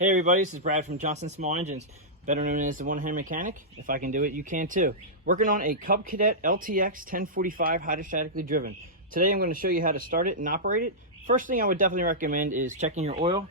Hey everybody, this is Brad from Johnson Small Engines, better known as the One-Hand Mechanic. If I can do it, you can too. Working on a Cub Cadet LTX1045 hydrostatically driven. Today I'm going to show you how to start it and operate it. First thing I would definitely recommend is checking your oil.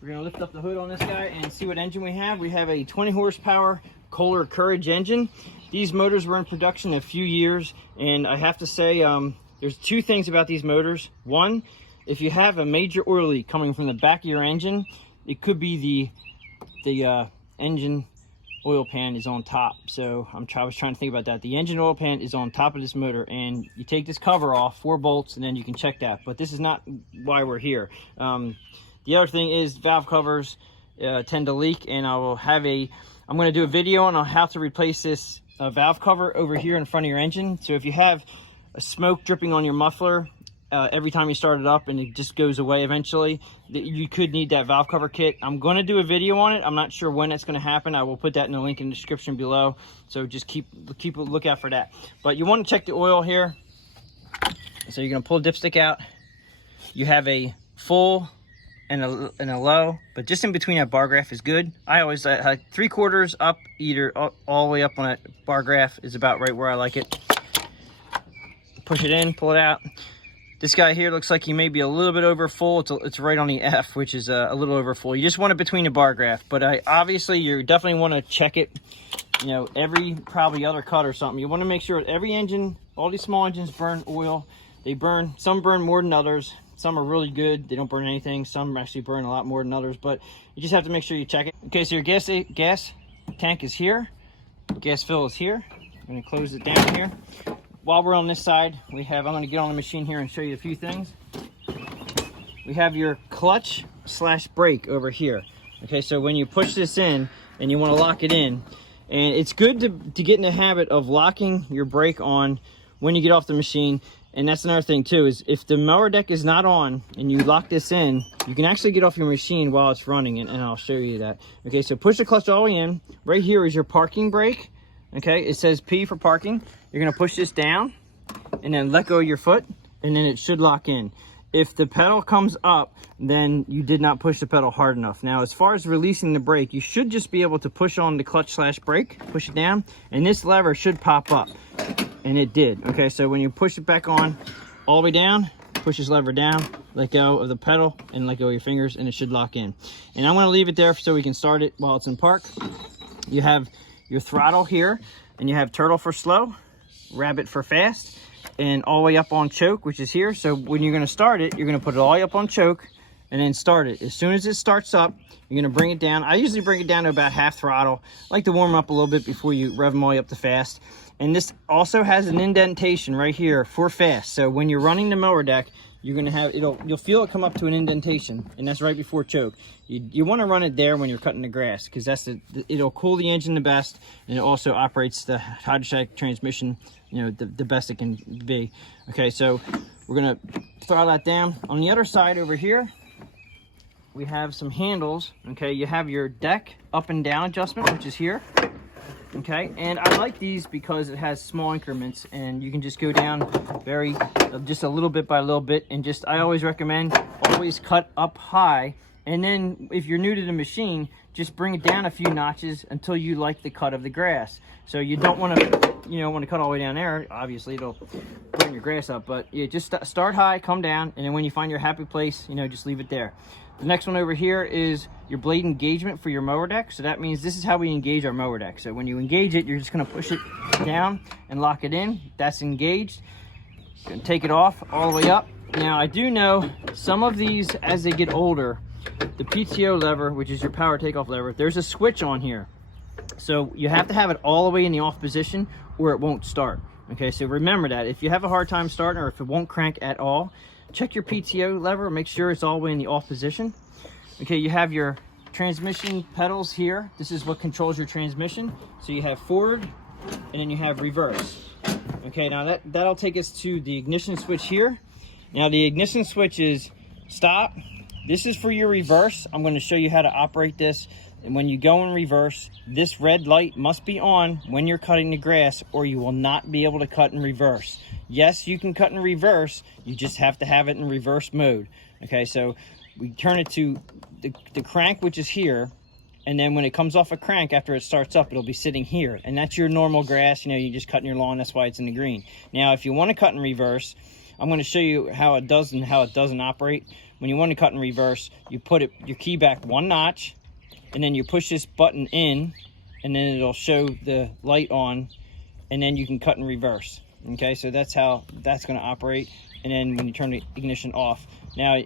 We're going to lift up the hood on this guy and see what engine we have. We have a 20 horsepower Kohler Courage engine. These motors were in production a few years, and I have to say there's two things about these motors. One, if you have a major oil leak coming from the back of your engine, it could be the engine oil pan is on top. So I was trying to think about that. The engine oil pan is on top of this motor, and you take this cover off, 4 bolts, and then you can check that. But this is not why we're here. The other thing is valve covers tend to leak, and I'm going to do a video on how to replace this valve cover over here in front of your engine. So if you have a smoke dripping on your muffler every time you start it up and it just goes away eventually, you could need that valve cover kit. I'm going to do a video on it. I'm not sure when it's going to happen. I will put that in the link in the description below, so just keep a lookout for that. But you want to check the oil here. So you're going to pull the dipstick out. You have a full and a low, but just in between that bar graph is good. I always 3/4 up, either all the way up on that bar graph is about right where I like it. Push it in, pull it out. This guy here looks like he may be a little bit over full. It's right on the F, which is a little over full. You just want it between the bar graph, but obviously you definitely want to check it, every probably other cut or something. You want to make sure every engine, all these small engines burn oil. Some burn more than others. Some are really good, they don't burn anything. Some actually burn a lot more than others, but you just have to make sure you check it. Okay, so your gas tank is here. Gas fill is here. I'm going to close it down here. While we're on this side, I'm going to get on the machine here and show you a few things. We have your clutch / brake over here. Okay, so when you push this in and you want to lock it in, and it's good to get in the habit of locking your brake on when you get off the machine. And that's another thing too, is if the mower deck is not on and you lock this in, you can actually get off your machine while it's running, and I'll show you that. Okay, so push the clutch all the way in. Right here is your parking brake. Okay, it says P for parking. You're gonna push this down and then let go of your foot, and then it should lock in. If the pedal comes up, then you did not push the pedal hard enough. Now, as far as releasing the brake, you should just be able to push on the clutch / brake, push it down, and this lever should pop up, and it did. Okay, so when you push it back on all the way down, push this lever down, let go of the pedal, and let go of your fingers, and it should lock in. And I'm gonna leave it there so we can start it while it's in park. You have your throttle here, and you have turtle for slow, rabbit for fast, and all the way up on choke, which is here. So when you're going to start it, you're going to put it all the way up on choke and then start it. As soon as it starts up, you're going to bring it down. I usually bring it down to about half throttle. I like to warm up a little bit before you rev them all the way up to fast. And this also has an indentation right here for fast. So when you're running the mower deck, you're going to have you'll feel it come up to an indentation, and that's right before choke. You want to run it there when you're cutting the grass, because it'll cool the engine the best, and it also operates the hydrostatic transmission the best it can be. Okay, so we're going to throttle that down. On the other side over here, we have some handles. Okay, you have your deck up and down adjustment, which is here. Okay, and I like these because it has small increments, and you can just go down just a little bit by a little bit, and I always recommend always cut up high, and then if you're new to the machine, just bring it down a few notches until you like the cut of the grass. So you don't want to cut all the way down there. Obviously it'll burn your grass up, but you just start high, come down, and then when you find your happy place, just leave it there. The next one over here is your blade engagement for your mower deck. So that means this is how we engage our mower deck. So when you engage it, you're just going to push it down and lock it in. That's engaged. You're going to take it off all the way up. Now, I do know some of these, as they get older, the PTO lever, which is your power takeoff lever, there's a switch on here. So you have to have it all the way in the off position or it won't start. Okay, so remember that. If you have a hard time starting, or if it won't crank at all, check your PTO lever, make sure it's all the way in the off position. Okay, you have your transmission pedals here. This is what controls your transmission. So you have forward, and then you have reverse. Okay, now that'll take us to the ignition switch here. Now the ignition switch is stop. This is for your reverse. I'm going to show you how to operate this. And when you go in reverse, this red light must be on when you're cutting the grass, or you will not be able to cut in reverse. Yes, you can cut in reverse, you just have to have it in reverse mode. Okay, so we turn it to the crank, which is here. And then when it comes off a crank, after it starts up, it'll be sitting here. And that's your normal grass. You know, you're just cutting your lawn. That's why it's in the green. Now, if you want to cut in reverse, I'm going to show you how it does and how it doesn't operate. When you want to cut in reverse, you put your key back 1 notch, and then you push this button in, and then it'll show the light on, and then you can cut in reverse. Okay, so that's how that's going to operate. And then when you turn the ignition off, now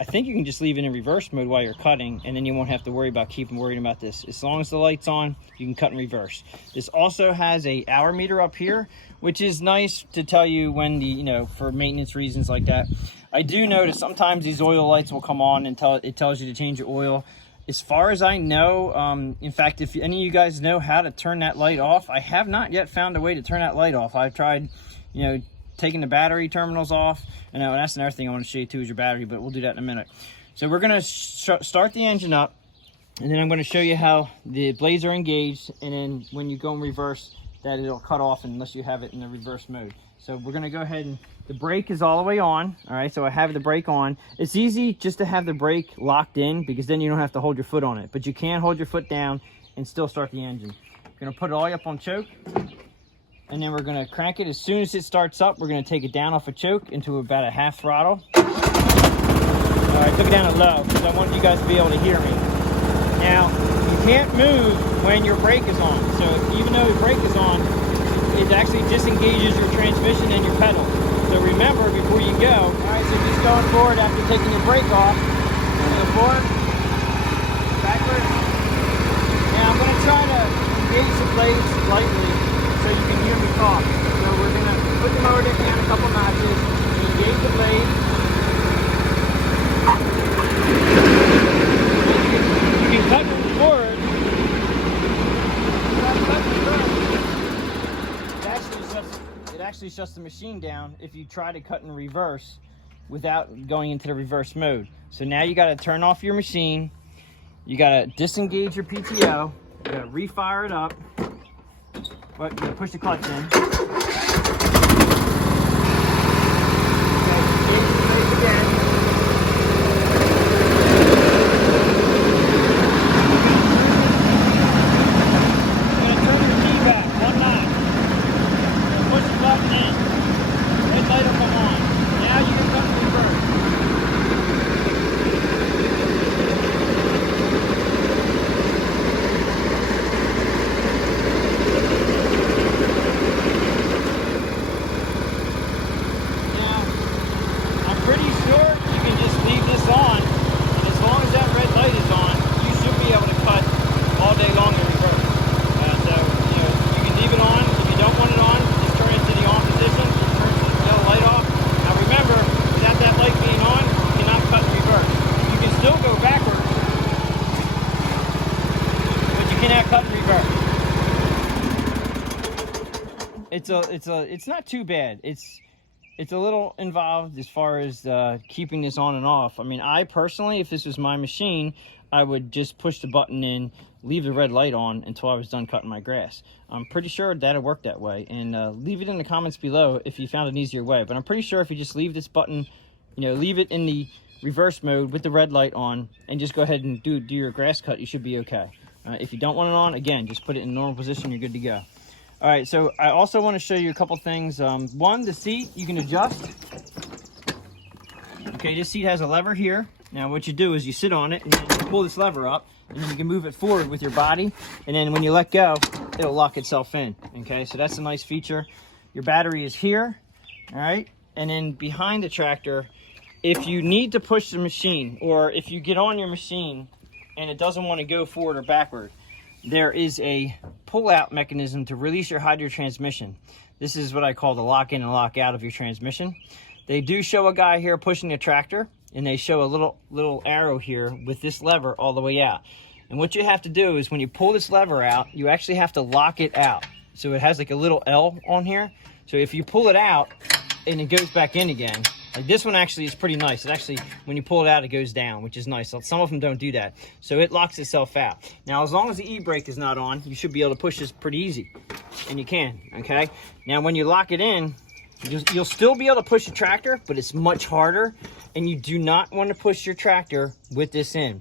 I think you can just leave it in reverse mode while you're cutting, and then you won't have to worry about worrying about this. As long as the light's on, you can cut in reverse. This also has a hour meter up here, which is nice to tell you when for maintenance reasons like that. I do notice sometimes these oil lights will come on and it tells you to change your oil. As far as I know, in fact, if any of you guys know how to turn that light off, I have not yet found a way to turn that light off. I've tried, taking the battery terminals off. And that's another thing I want to show you too is your battery, but we'll do that in a minute. So we're going to start the engine up, and then I'm going to show you how the blades are engaged, and then when you go in reverse, that it'll cut off unless you have it in the reverse mode. So we're going to go ahead and the brake is all the way on. All right, so I have the brake on. It's easy just to have the brake locked in because then you don't have to hold your foot on it, but you can hold your foot down and still start the engine. We're going to put it all the way up on choke. And then we're going to crank it. As soon as it starts up, we're going to take it down off a choke into about a half throttle. All right, took it down at low because I want you guys to be able to hear me. Now, you can't move when your brake is on. So even though the brake is on, it actually disengages your transmission and your pedal. So remember before you go. All right, so just going forward after taking your brake off. Go forward, backward. Now I'm going to try to engage the blades lightly, so you can hear me talk. So we're going to put the mower deck down a couple notches, engage the blade. You can cut forward. It actually shuts the machine down if you try to cut in reverse without going into the reverse mode. So now you got to turn off your machine. You got to disengage your PTO. You got to refire it up. But you gotta push the clutch in. Okay, again. You're gonna turn your key back 1 notch. Push the button in. Red light will come on. Now you can cut in reverse. It's not too bad. It's a little involved as far as keeping this on and off. I mean, I personally, if this was my machine, I would just push the button in, leave the red light on until I was done cutting my grass. I'm pretty sure that'll work that way. And leave it in the comments below if you found an easier way. But I'm pretty sure if you just leave this button, leave it in the reverse mode with the red light on and just go ahead and do your grass cut, you should be okay. If you don't want it on, again, just put it in normal position, you're good to go. All right, so I also want to show you a couple things. One, the seat you can adjust. Okay, this seat has a lever here. Now what you do is you sit on it and then you pull this lever up, and then you can move it forward with your body, and then when you let go, it'll lock itself in. Okay, so that's a nice feature. Your battery is here, all right? And then behind the tractor, if you need to push the machine, or if you get on your machine and it doesn't want to go forward or backward, there is a pull-out mechanism to release your hydro transmission. This is what I call the lock-in and lock-out of your transmission. They do show a guy here pushing the tractor, and they show a little arrow here with this lever all the way out. And what you have to do is when you pull this lever out, you actually have to lock it out. So it has like a little L on here. So if you pull it out and it goes back in again, like this one actually is pretty nice. It actually, when you pull it out, it goes down, which is nice. Some of them don't do that. So it locks itself out. Now, as long as the e-brake is not on, you should be able to push this pretty easy. And you can, okay? Now, when you lock it in, you'll still be able to push the tractor, but it's much harder. and you do not want to push your tractor with this in.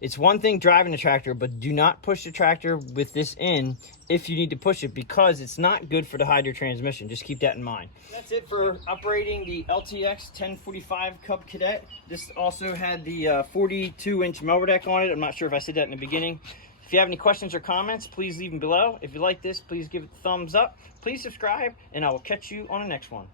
It's one thing driving the tractor, but do not push the tractor with this in if you need to push it, because it's not good for the hydro transmission. Just keep that in mind. That's it for operating the LTX1045 Cub Cadet. This also had the 42-inch mower deck on it. I'm not sure if I said that in the beginning. If you have any questions or comments, please leave them below. If you like this, please give it a thumbs up. Please subscribe, and I will catch you on the next one.